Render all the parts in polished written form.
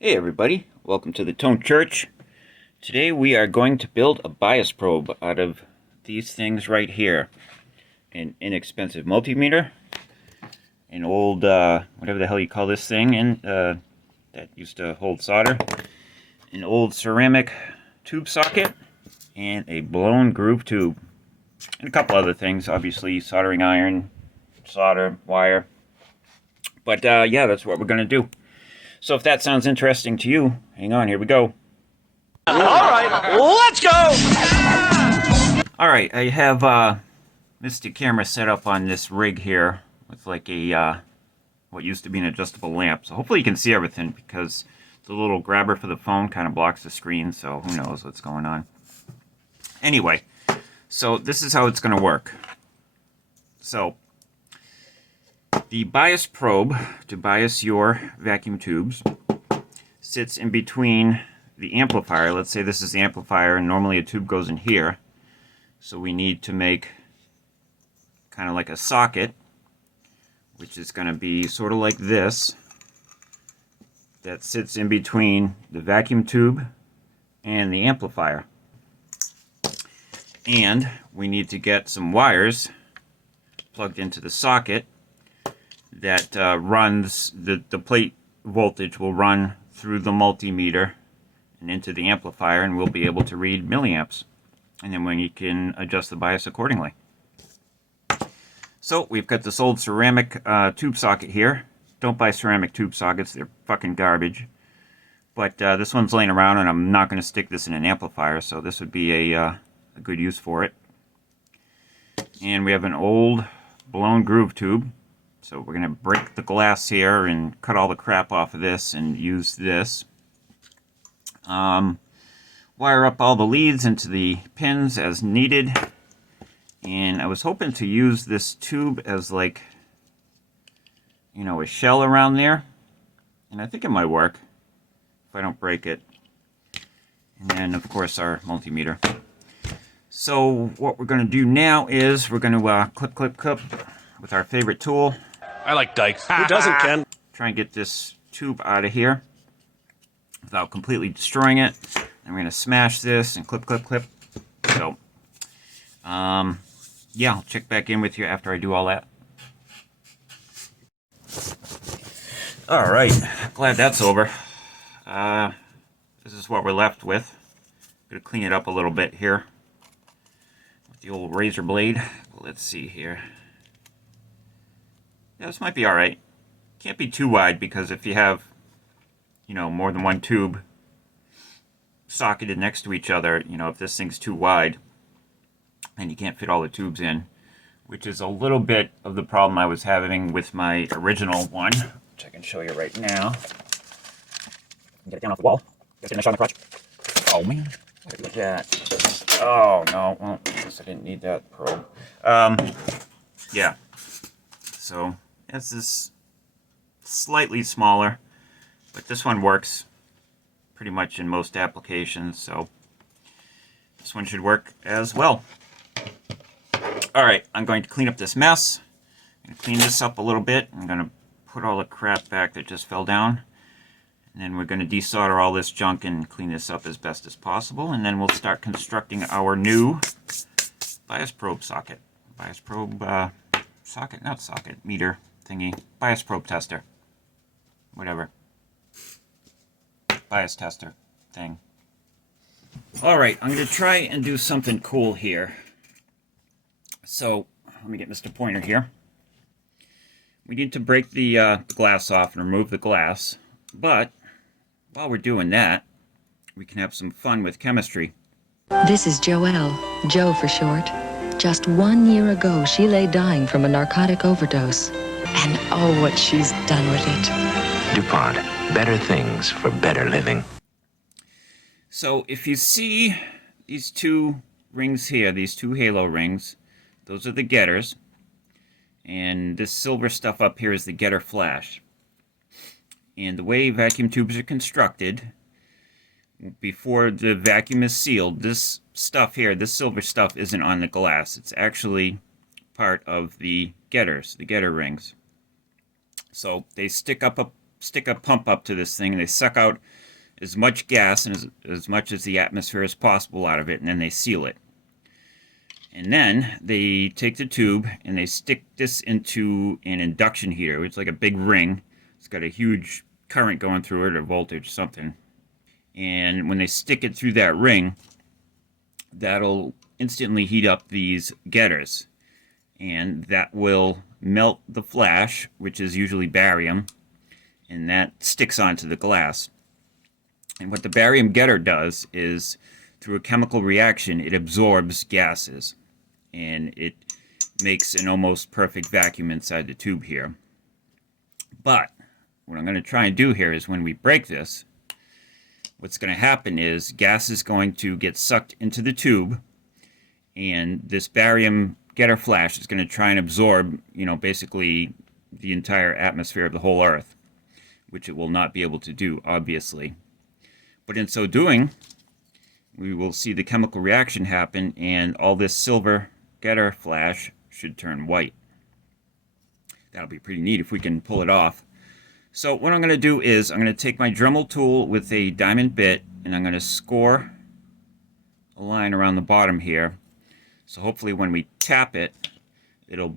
Hey everybody, welcome to the Tone Church. Today we are going to build a bias probe out of these things right here. An inexpensive multimeter, an old, whatever the hell you call this thing, that used to hold solder, an old ceramic tube socket, and a blown groove tube. And a couple other things, obviously soldering iron, solder, wire. But yeah, that's what we're going to do. So if that sounds interesting to you, hang on, here we go. Alright, let's go! Alright, I have Mystic camera set up on this rig here with like a what used to be an adjustable lamp. So hopefully you can see everything because the little grabber for the phone kind of blocks the screen, so who knows what's going on. Anyway, so this is how it's going to work. So the bias probe to bias your vacuum tubes sits in between the amplifier. Let's say this is the amplifier and normally a tube goes in here. So we need to make kind of like a socket, which is going to be sort of like this, that sits in between the vacuum tube and the amplifier. And we need to get some wires plugged into the socket that runs, the plate voltage will run through the multimeter and into the amplifier, and we'll be able to read milliamps. And then when you can adjust the bias accordingly. So we've got this old ceramic tube socket here. Don't buy ceramic tube sockets, they're fucking garbage. But this one's laying around and I'm not going to stick this in an amplifier, so this would be a good use for it. And we have an old blown groove tube. So we're going to break the glass here and cut all the crap off of this and use this. Wire up all the leads into the pins as needed. And I was hoping to use this tube as like, you know, a shell around there. And I think it might work if I don't break it. And then, of course, our multimeter. So what we're going to do now is we're going to clip, clip, clip with our favorite tool. I like dikes. Who doesn't, Ken? Try and get this tube out of here without completely destroying it. And we're going to smash this and clip, clip, clip. So, yeah, I'll check back in with you after I do all that. Alright, glad that's over. This is what we're left with. Gonna clean it up a little bit here with the old razor blade. Let's see here. Yeah, this might be alright. Can't be too wide because if you have, you know, more than one tube socketed next to each other, you know, if this thing's too wide, and you can't fit all the tubes in, which is a little bit of the problem I was having with my original one, which I can show you right now. Get it down off the wall. Get a shot on the crotch. Oh man, look at that. Oh no, well, I guess I didn't need that probe. Yeah. So this is slightly smaller, but this one works pretty much in most applications, so this one should work as well. Alright, I'm going to clean up this mess. I'm going to clean this up a little bit. I'm going to put all the crap back that just fell down. And then we're going to desolder all this junk and clean this up as best as possible. And then we'll start constructing our new bias probe socket. Bias probe socket, not socket, meter thingy. Bias probe tester. Whatever. Bias tester thing. Alright, I'm going to try and do something cool here. So, let me get Mr. Pointer here. We need to break the glass off and remove the glass. But, while we're doing that, we can have some fun with chemistry. This is Joelle, Joe for short. Just 1 year ago, she lay dying from a narcotic overdose. And oh, what she's done with it. DuPont, better things for better living. So, if you see these two rings here, these two halo rings, those are the getters. And this silver stuff up here is the getter flash. And the way vacuum tubes are constructed, before the vacuum is sealed, this stuff here, this silver stuff isn't on the glass. It's actually part of the getters, the getter rings. So they stick up stick a pump up to this thing, and they suck out as much gas and as much as the atmosphere as possible out of it, and then they seal it. And then they take the tube and they stick this into an induction heater. It's like a big ring. It's got a huge current going through it, or voltage, something. And when they stick it through that ring, that'll instantly heat up these getters. And that will melt the flash, which is usually barium, and that sticks onto the glass. And what the barium getter does is, through a chemical reaction, it absorbs gases, and it makes an almost perfect vacuum inside the tube here. But what I'm going to try and do here is, when we break this, what's going to happen is gas is going to get sucked into the tube, and this barium getter flash is going to try and absorb, basically the entire atmosphere of the whole Earth, which it will not be able to do, obviously. But in so doing, we will see the chemical reaction happen, and all this silver getter flash should turn white. That'll be pretty neat if we can pull it off. So what I'm going to do is, I'm going to take my Dremel tool with a diamond bit, and I'm going to score a line around the bottom here. So hopefully when we tap it, it'll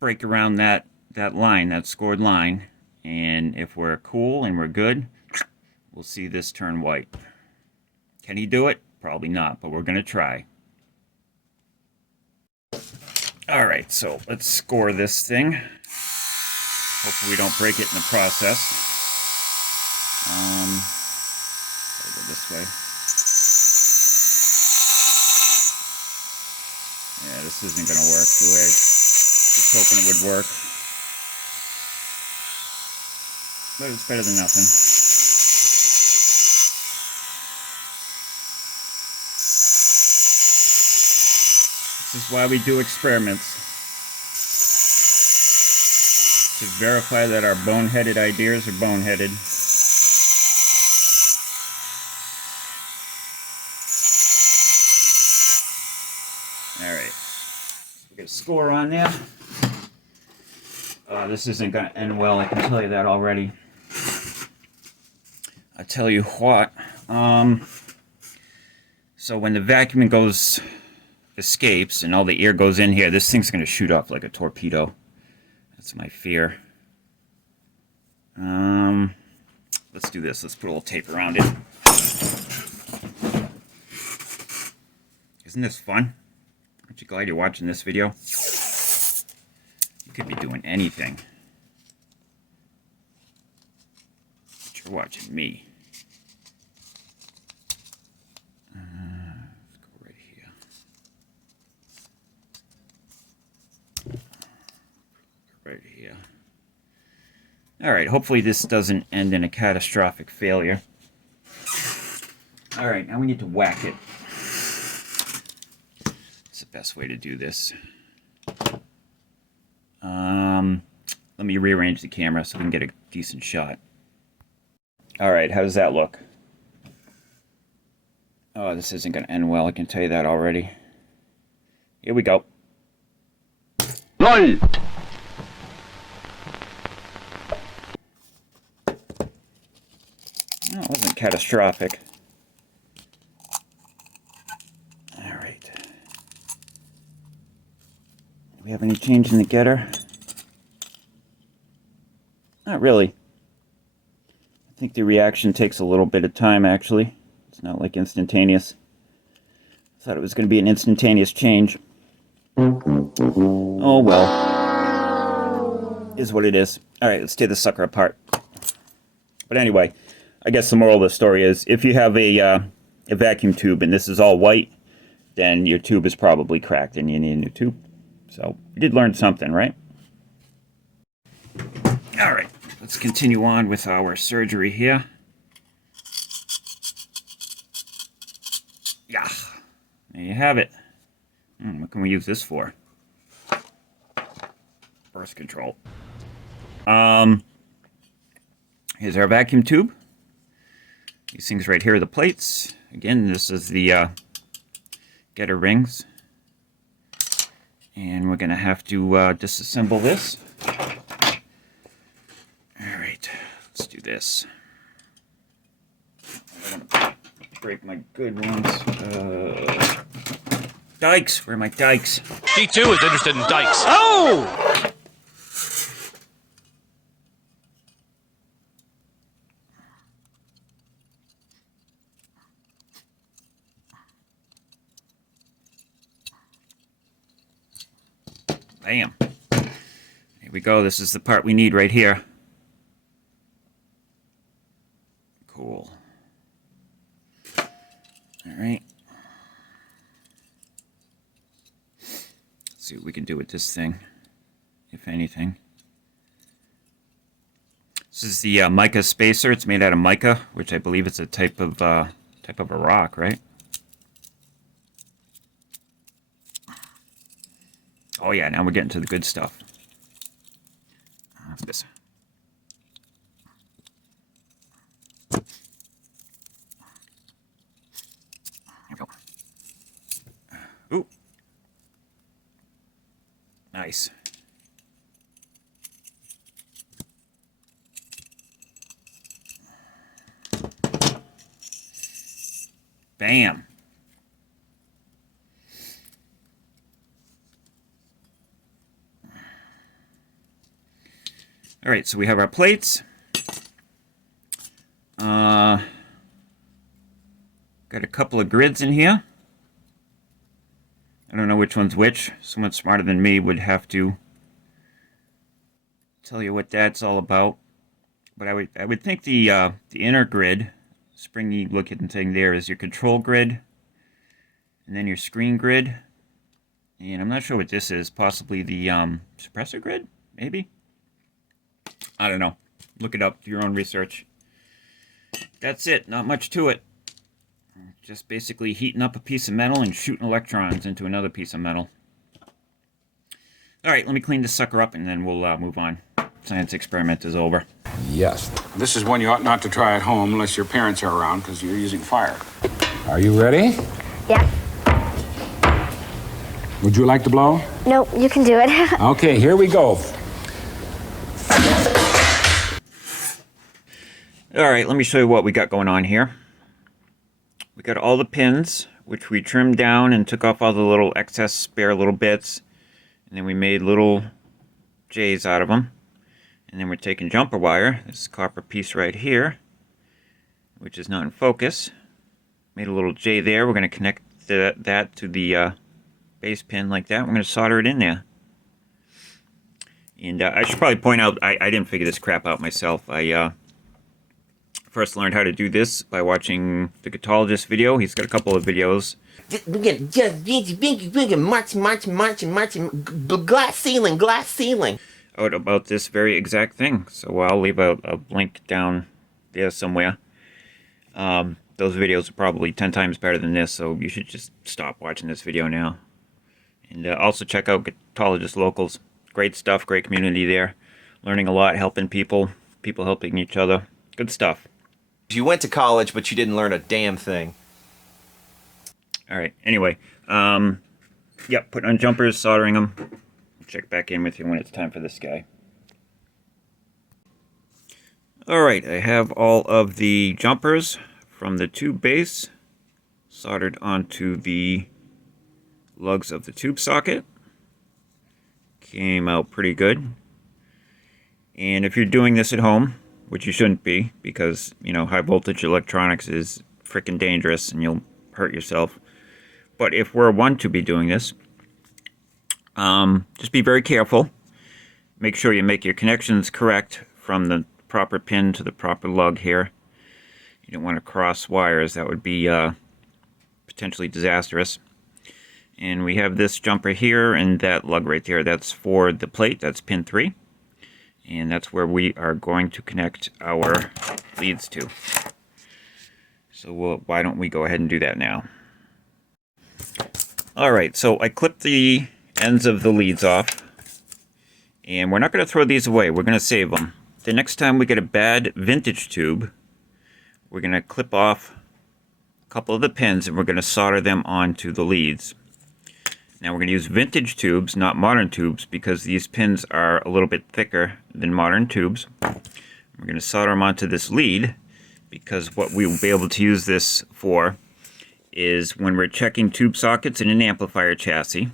break around that line, that scored line. And if we're cool and we're good, we'll see this turn white. Can he do it? Probably not, but we're going to try. Alright, so let's score this thing. Hopefully we don't break it in the process. I'll go this way. Yeah, this isn't going to work the way I was hoping it would work. But it's better than nothing. This is why we do experiments. To verify that our boneheaded ideas are boneheaded. Alright. We got a score on there. This isn't going to end well, I can tell you that already. I tell you what. So when the vacuum escapes and all the air goes in here, this thing's going to shoot up like a torpedo. That's my fear. Let's do this. Let's put a little tape around it. Isn't this fun? Aren't you glad you're watching this video? You could be doing anything, but you're watching me. Let's go right here. Right here. Alright, hopefully this doesn't end in a catastrophic failure. Alright, now we need to whack it. It's the best way to do this. Let me rearrange the camera so we can get a decent shot. Alright, how does that look? Oh, this isn't going to end well, I can tell you that already. Here we go. LOL! No, it wasn't catastrophic. Alright. Do we have any change in the getter? Not really. I think the reaction takes a little bit of time, actually. It's not like instantaneous. I thought it was going to be an instantaneous change. Oh well. Is what it is. Alright, let's tear this sucker apart. But anyway, I guess the moral of the story is, if you have a vacuum tube and this is all white, then your tube is probably cracked and you need a new tube. So, we did learn something, right? Alright, let's continue on with our surgery here. Yeah, there you have it. What can we use this for? Birth control. Here's our vacuum tube. These things right here are the plates. Again, this is the getter rings. And we're going to have to disassemble this. Alright, let's do this. I don't want to break my good ones. Dikes! Where are my dikes? D2 is interested in dikes. Oh! Bam. Here we go. This is the part we need right here. Cool. All right. Let's see what we can do with this thing, if anything. This is the mica spacer. It's made out of mica, which I believe is a type of a rock, right? Oh yeah, now we're getting to the good stuff. What's this? Here we go. Ooh. Nice. Bam. All right, so we have our plates. Got a couple of grids in here. I don't know which one's which. Someone smarter than me would have to tell you what that's all about. But I would think the inner grid, springy looking thing there, is your control grid, and then your screen grid. And I'm not sure what this is. Possibly the suppressor grid, maybe. I don't know. Look it up. Do your own research. That's it. Not much to it. Just basically heating up a piece of metal and shooting electrons into another piece of metal. All right, let me clean this sucker up and then we'll move on. Science experiment is over. Yes. This is one you ought not to try at home unless your parents are around because you're using fire. Are you ready? Yeah. Would you like to blow? No, you can do it. Okay, here we go. All right, let me show you what we got going on here. We got all the pins, which we trimmed down and took off all the little excess spare little bits. And then we made little J's out of them. And then we're taking jumper wire, this copper piece right here, which is not in focus. Made a little J there. We're going to connect that to the base pin like that. We're going to solder it in there. And I should probably point out, I didn't figure this crap out myself. I first learned how to do this by watching the Guitologist video. He's got a couple of videos. Glass ceiling. Out about this very exact thing. So I'll leave a link down there somewhere. Those videos are probably 10 times better than this, so you should just stop watching this video now. And also check out Guitologist Locals. Great stuff, great community there. Learning a lot, helping people helping each other. Good stuff. You went to college, but you didn't learn a damn thing. All right, anyway. Yep, putting on jumpers, soldering them. Check back in with you when it's time for this guy. All right, I have all of the jumpers from the tube base soldered onto the lugs of the tube socket. Came out pretty good. And if you're doing this at home, which you shouldn't be, because, you know, high voltage electronics is freaking dangerous and you'll hurt yourself. But if we're one to be doing this, just be very careful. Make sure you make your connections correct from the proper pin to the proper lug here. You don't want to cross wires. That would be potentially disastrous. And we have this jumper here and that lug right there. That's for the plate. That's pin 3. And that's where we are going to connect our leads to. So why don't we go ahead and do that now? Alright, so I clipped the ends of the leads off. And we're not going to throw these away. We're going to save them. The next time we get a bad vintage tube, we're going to clip off a couple of the pins and we're going to solder them onto the leads. Now we're going to use vintage tubes, not modern tubes, because these pins are a little bit thicker than modern tubes. We're going to solder them onto this lead, because what we will be able to use this for is when we're checking tube sockets in an amplifier chassis,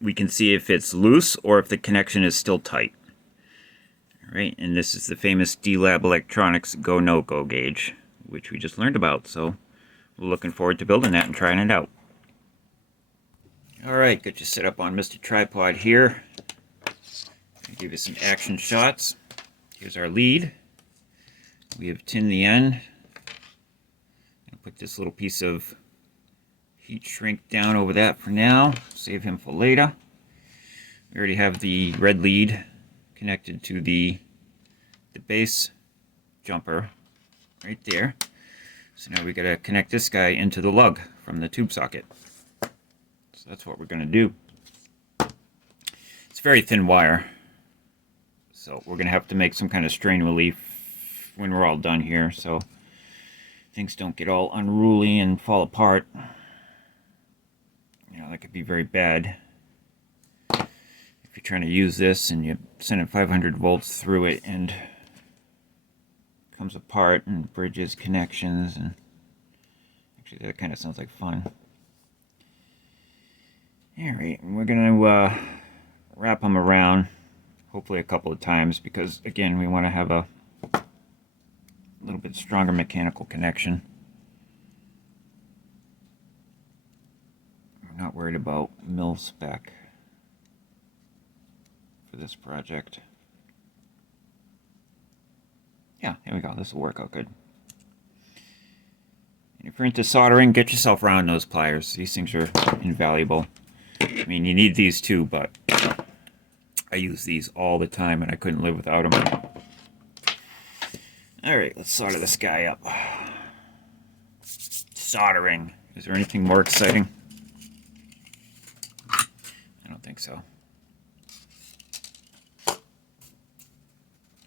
we can see if it's loose or if the connection is still tight. All right, and this is the famous D-Lab Electronics Go No Go gauge, which we just learned about. So we're looking forward to building that and trying it out. All right, got you set up on Mr. Tripod here. Gonna give you some action shots. Here's our lead. We have tinned the end. I'll put this little piece of heat shrink down over that for now. Save him for later. We already have the red lead connected to the base jumper right there. So now we gotta connect this guy into the lug from the tube socket. So that's what we're gonna do. It's very thin wire, so we're gonna have to make some kind of strain relief when we're all done here, so things don't get all unruly and fall apart. You know, that could be very bad if you're trying to use this and you send it 500 volts through it and it comes apart and bridges connections. And actually, that kind of sounds like fun. All right, we're gonna wrap them around, hopefully a couple of times, because again, we want to have a little bit stronger mechanical connection. I'm not worried about mil spec for this project. Yeah, here we go. This will work out good. And if you're into soldering, get yourself around those pliers. These things are invaluable. I mean, you need these too, but I use these all the time and I couldn't live without them. Alright, let's solder this guy up. Soldering. Is there anything more exciting? I don't think so.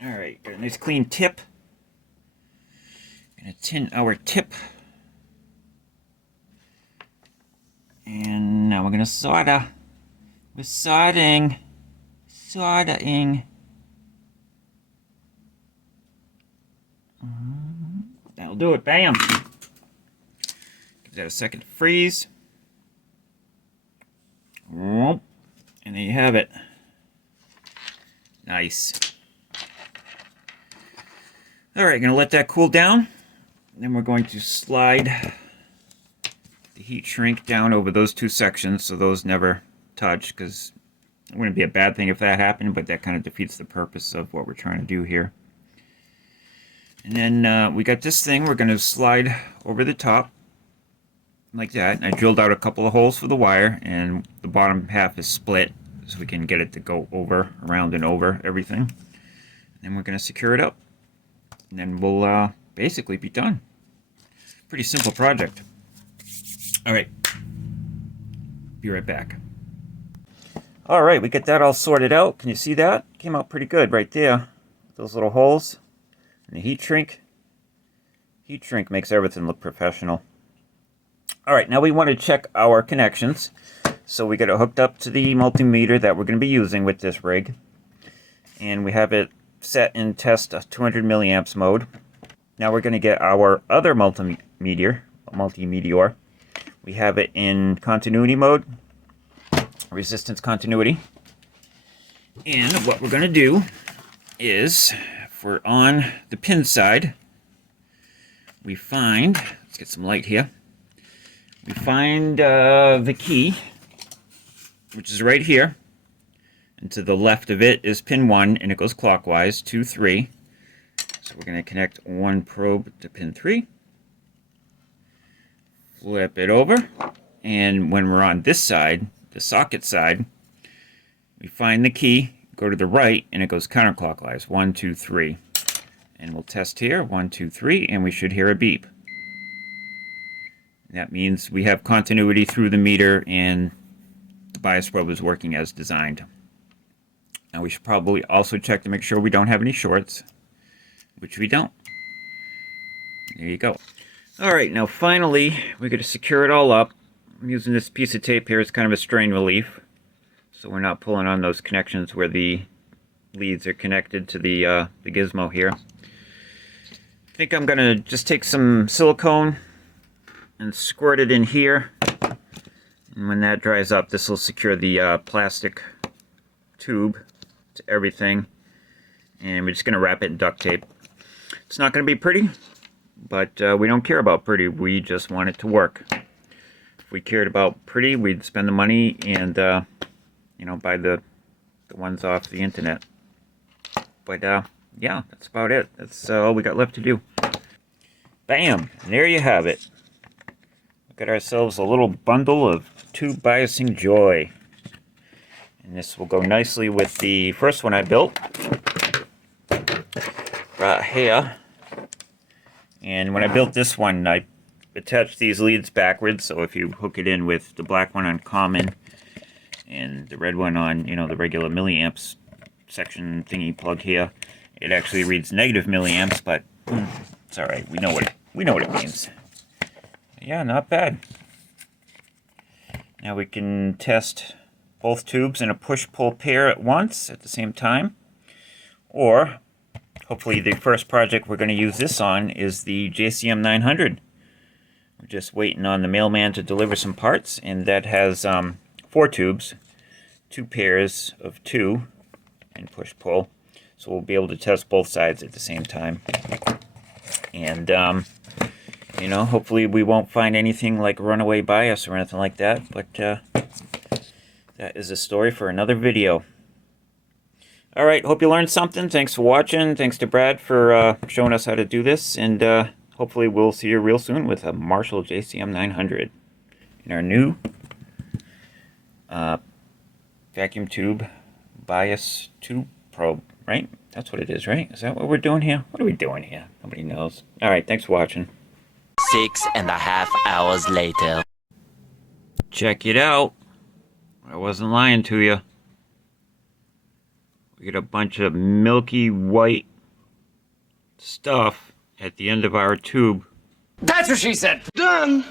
Alright, got a nice clean tip. Gonna tin our tip. And now we're gonna solder. We're soldering. Soldering. That'll do it. Bam! Give that a second to freeze. And there you have it. Nice. Alright, gonna let that cool down. Then we're going to slide the heat shrink down over those two sections so those never touch, because it wouldn't be a bad thing if that happened, but that kind of defeats the purpose of what we're trying to do here. And then we got this thing we're going to slide over the top like that. And I drilled out a couple of holes for the wire, and the bottom half is split so we can get it to go over, around and over everything. And then we're going to secure it up. And then we'll basically be done. Pretty simple project. Alright. Be right back. Alright, we get that all sorted out. Can you see that? Came out pretty good right there. Those little holes. And the heat shrink. Heat shrink makes everything look professional. Alright, now we want to check our connections. So we get it hooked up to the multimeter that we're going to be using with this rig. And we have it set in test 200 milliamps mode. Now we're going to get our other multimeter. We have it in continuity mode. Resistance continuity. And what we're going to do is, if we're on the pin side, we find, let's get some light here, we find the key, which is right here, and to the left of it is pin 1, and it goes clockwise, 2, 3. So we're going to connect one probe to pin 3, flip it over, and when we're on this side, the socket side, we find the key, go to the right, and it goes counterclockwise, 1, 2, 3. And we'll test here, 1, 2, 3, and we should hear a beep. That means we have continuity through the meter and the bias probe is working as designed. Now we should probably also check to make sure we don't have any shorts, which we don't. There you go. Alright, now finally, we're going to secure it all up. I'm using this piece of tape here as kind of a strain relief, so we're not pulling on those connections where the leads are connected to the gizmo here. I think I'm gonna just take some silicone and squirt it in here. And when that dries up, this will secure the plastic tube to everything. And we're just gonna wrap it in duct tape. It's not gonna be pretty, but we don't care about pretty. We just want it to work. If we cared about pretty, we'd spend the money and you know, buy the ones off the internet. But yeah, that's about it. That's all we got left to do. Bam! And there you have it. We got ourselves a little bundle of tube biasing joy. And this will go nicely with the first one I built. Right here. And when I built this one, I attached these leads backwards, so if you hook it in with the black one on common and the red one on, you know, the regular milliamps section thingy plug here, it actually reads negative milliamps, but it's all right. We know what it means. Yeah, not bad. Now we can test both tubes in a push-pull pair at once at the same time, or hopefully the first project we're going to use this on is the JCM 900. We're just waiting on the mailman to deliver some parts, and that has 4 tubes, 2 pairs of 2 in push-pull, so we'll be able to test both sides at the same time. And you know, hopefully we won't find anything like runaway bias or anything like that, but that is a story for another video. Alright, hope you learned something. Thanks for watching. Thanks to Brad for showing us how to do this, and hopefully we'll see you real soon with a Marshall JCM 900 in our new vacuum tube bias tube probe, right? That's what it is, right? Is that what we're doing here? What are we doing here? Nobody knows. Alright, thanks for watching. 6.5 hours later. Check it out. I wasn't lying to you. We get a bunch of milky white stuff at the end of our tube. That's what she said. Done.